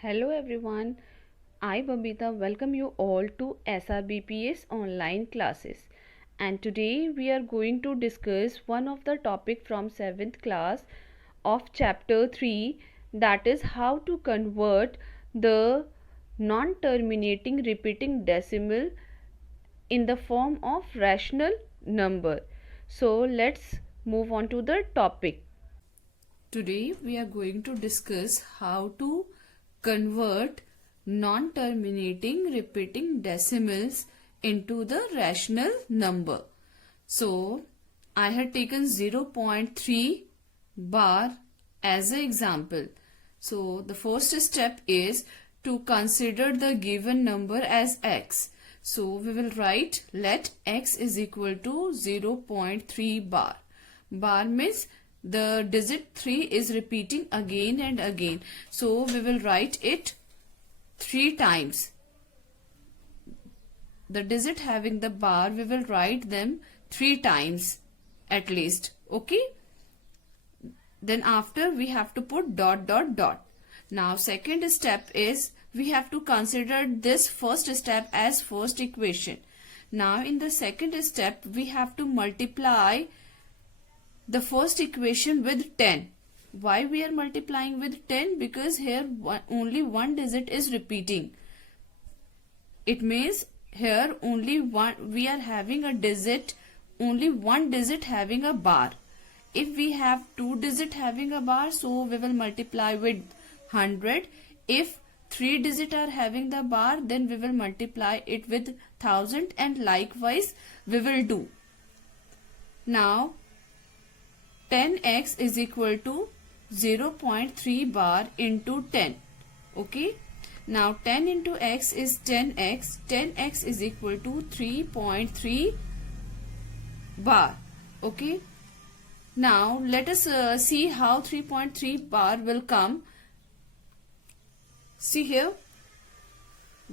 Hello everyone, I Babita welcome you all to SRBPS online classes, and today we are going to discuss one of the topic from 7th class of chapter 3, that is how to convert the non-terminating repeating decimal in the form of rational number. So let's move on to the topic. Today we are going to discuss how to convert non-terminating repeating decimals into the rational number. So I had taken 0.3 bar as an example. So the first step is to consider the given number as x. So we will write let x is equal to 0.3 bar. Bar means the digit 3 is repeating again and again. So we will write it 3 times. The digit having the bar, we will write them 3 times at least. Okay. Then after we have to put dot dot dot. Now second step is we have to consider this first step as first equation. Now in the second step we have to multiply the first equation with 10. Why we are multiplying with 10? Because here only one digit is repeating. It means here only one, we are having a digit, only one digit having a bar. If we have two digit having a bar, so we will multiply with 100. If 3 digit are having the bar, then we will multiply it with 1000, and likewise we will do. Now 10x is equal to 0.3 bar into 10. Okay. Now 10 into x is 10x. 10x is equal to 3.3 bar. Okay. Now let us see how 3.3 bar will come. See here.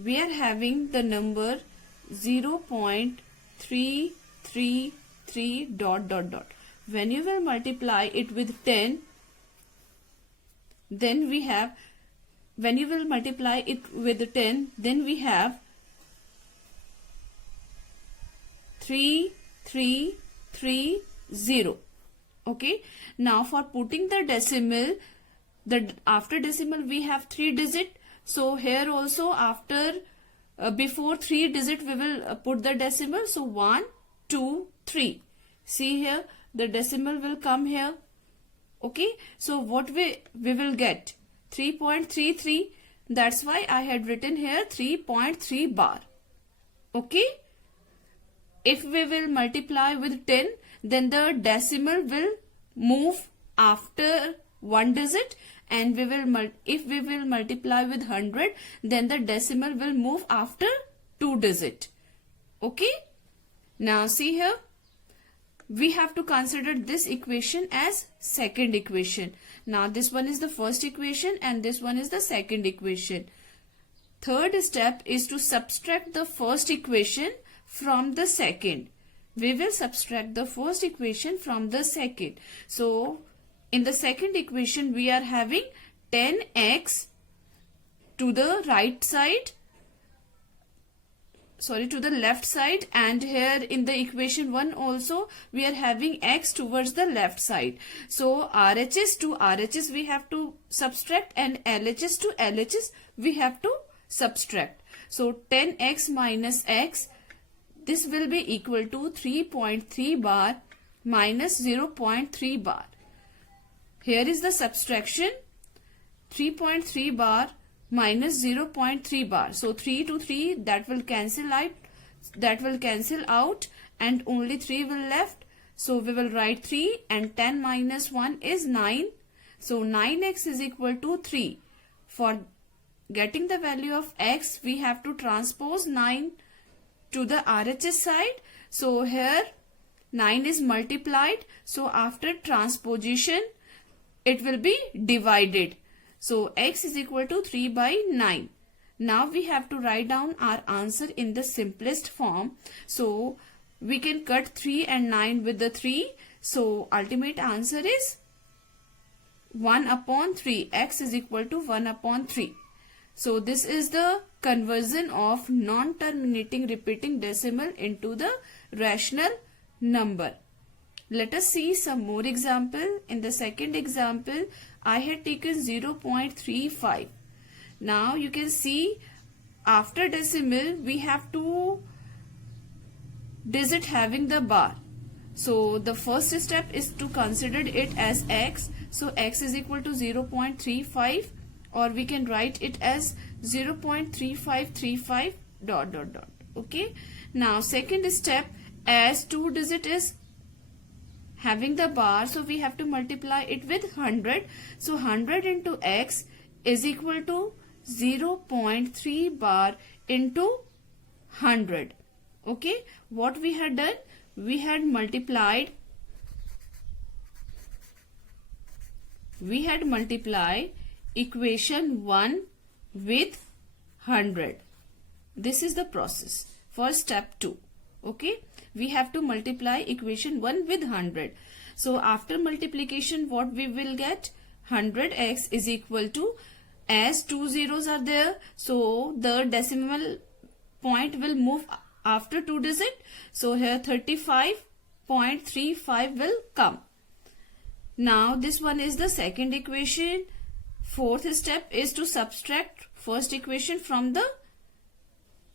We are having the number 0.333 dot dot dot. When you will multiply it with 10, then we have, when you will multiply it with 10, then we have 3330. Okay. Now for putting the decimal, after decimal we have 3 digit. So here also after before 3 digit we will put the decimal. So 1, 2, 3. See here, the decimal will come here. Okay. So what we will get 3.33. That's why I had written here 3.3 bar. Okay. If we will multiply with 10, then the decimal will move after one digit, and if we will multiply with 100, then the decimal will move after 2 digit. Okay. Now see here, we have to consider this equation as second equation. Now this one is the first equation and this one is the second equation. Third step is to subtract the first equation from the second. We will subtract the first equation from the second. So in the second equation we are having 10x to the right side, sorry, to the left side, and here in the equation 1 also we are having x towards the left side. So RHS to RHS we have to subtract, and LHS to LHS we have to subtract. So 10x minus x, this will be equal to 3.3 bar minus 0.3 bar. Here is the subtraction, 3.3 bar minus 0.3 bar. So 3 to 3 that will cancel out, and only 3 will left. So we will write 3, and 10 minus 1 is 9. So 9x is equal to 3. For getting the value of x, we have to transpose 9 to the RHS side. So here 9 is multiplied. So after transposition, it will be divided. So x is equal to 3 by 9. Now we have to write down our answer in the simplest form. So we can cut 3 and 9 with the 3. So ultimate answer is 1 upon 3. X is equal to 1 upon 3. So this is the conversion of non-terminating repeating decimal into the rational number. Let us see some more example. In the second example, I had taken 0.35. Now you can see after decimal we have two digit having the bar. So the first step is to consider it as x. So x is equal to 0.35, or we can write it as 0.3535 ... Okay. Now second step, as two digit is having the bar, so we have to multiply it with 100. So 100 into x is equal to 0.3 bar into 100. Okay. What we had done? We had multiplied equation 1 with 100. This is the process for step 2. Okay. We have to multiply equation 1 with 100. So after multiplication, what we will get? 100x is equal to, as two zeros are there, so the decimal point will move after two digit. So here 35.35 will come. Now this one is the second equation. Fourth step is to subtract first equation from the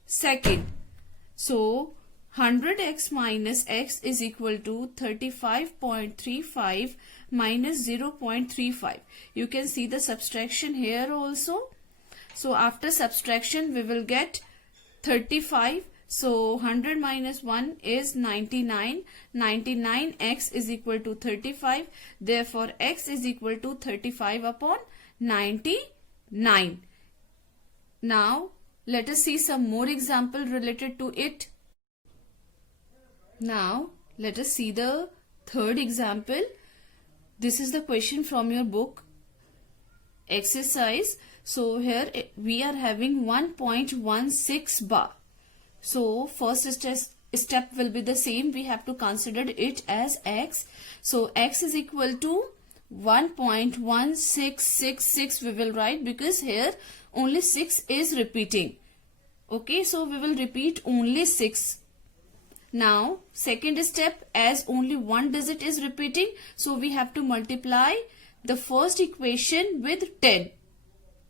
second. So 100x minus x is equal to 35.35 minus 0.35. You can see the subtraction here also. So after subtraction we will get 35. So 100 minus 1 is 99. 99x is equal to 35. Therefore x is equal to 35 upon 99. Now let us see some more example related to it. Now let us see the third example. This is the question from your book exercise. So here we are having 1.16 bar. So first step will be the same. We have to consider it as x. So x is equal to 1.1666 we will write, because here only 6 is repeating. Okay, so we will repeat only 6. Now second step, as only one digit is repeating, so we have to multiply the first equation with 10.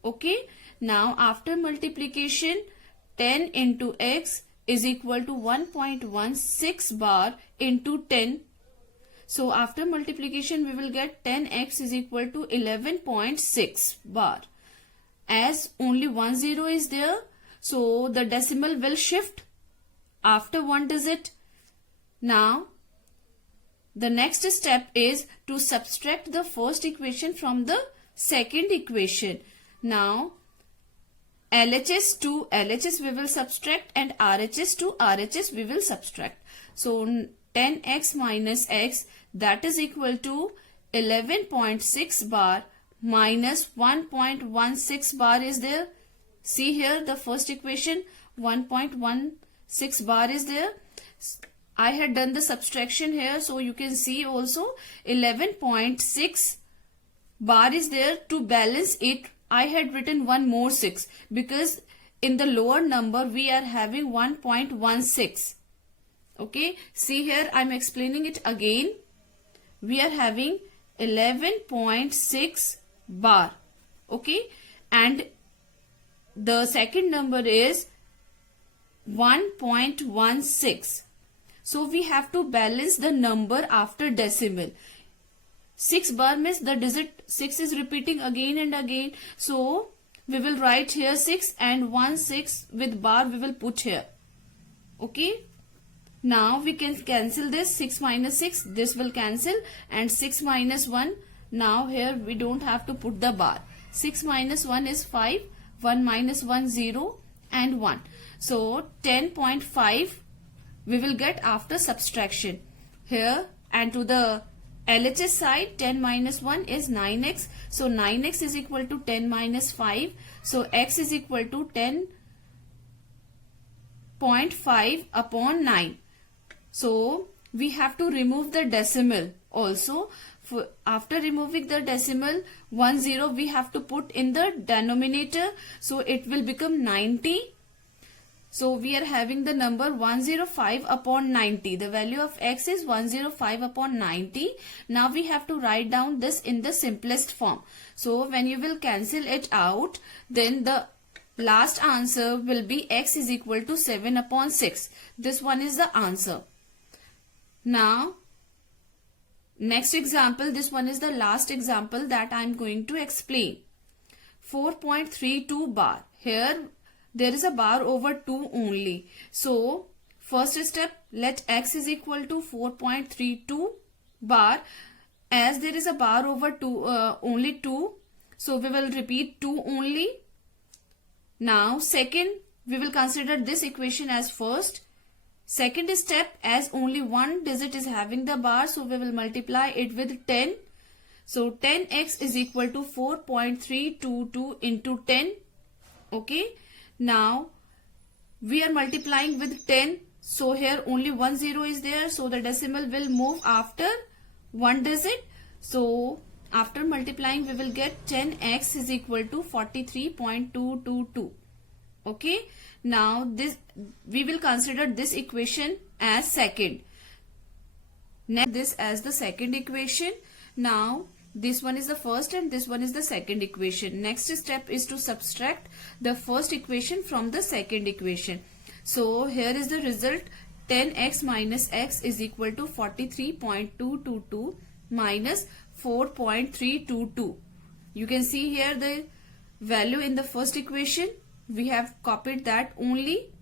Okay. Now after multiplication, 10 into x is equal to 1.16 bar into 10. So after multiplication we will get 10x is equal to 11.6 bar. As only one zero is there, so the decimal will shift after one digit. Now the next step is to subtract the first equation from the second equation. Now LHS to LHS we will subtract, and RHS to RHS we will subtract. So 10x minus x, that is equal to 11.6 bar minus 1.16 bar is there. See here the first equation, 1.16 bar is there. I had done the subtraction here, so you can see also 11.6 bar is there. To balance it, I had written one more 6, because in the lower number we are having 1.16. Okay, see here I am explaining it again. We are having 11.6 bar. Okay, and the second number is 1.16. So we have to balance the number after decimal. 6 bar means the digit 6 is repeating again and again. So we will write here 6 and 1 6 with bar we will put here. Okay. Now we can cancel this. 6 minus 6, this will cancel, and 6 minus 1. Now here we don't have to put the bar. 6 minus 1 is 5. 1 minus 1 0 and 1. So 10.5 we will get after subtraction here, and to the LHS side 10 minus 1 is 9x. So 9x is equal to 10 minus 5. So x is equal to 10.5 upon 9. So we have to remove the decimal also. after removing the decimal 10, we have to put in the denominator, so it will become 90. So we are having the number 105 upon 90. The value of x is 105 upon 90. Now we have to write down this in the simplest form. So when you will cancel it out, then the last answer will be x is equal to 7 upon 6. This one is the answer. Now, next example, this one is the last example that I am going to explain. 4.32 bar. Here there is a bar over 2 only. So, first step, let x is equal to 4.32 bar. As there is a bar over 2, only 2. So, we will repeat 2 only. Now, second, we will consider this equation as first. Second step, as only one digit is having the bar, so we will multiply it with 10. So, 10x is equal to 4.322 into 10. Okay. Now, we are multiplying with 10. So, here only 1 0 is there. So, the decimal will move after one digit. So, after multiplying, we will get 10x is equal to 43.222. Okay. Now, we will consider this equation as second. Next, this as the second equation. Now, this one is the first and this one is the second equation. Next step is to subtract the first equation from the second equation. So, here is the result. 10x minus x is equal to 43.222 minus 4.322. You can see here the value in the first equation. We have copied that only.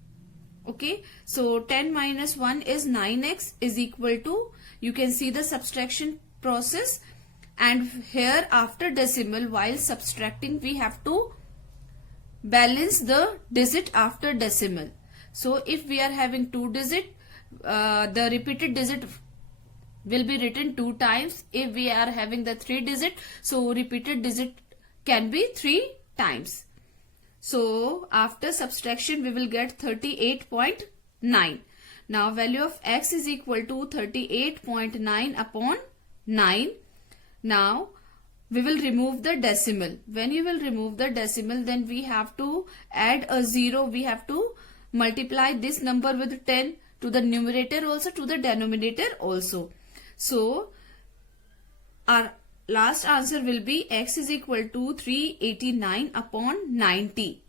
Okay. So, 10 minus 1 is 9x is equal to, you can see the subtraction process. And here after decimal, while subtracting, we have to balance the digit after decimal. So, if we are having 2 digit, the repeated digit will be written 2 times. If we are having the 3 digit, so repeated digit can be 3 times. So, after subtraction, we will get 38.9. Now, value of x is equal to 38.9 upon 9. Now, we will remove the decimal. When you will remove the decimal, then we have to add a 0. We have to multiply this number with 10 to the numerator also, to the denominator also. So, our last answer will be x is equal to 389 upon 90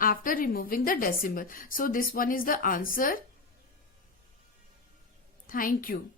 after removing the decimal. So, this one is the answer. Thank you.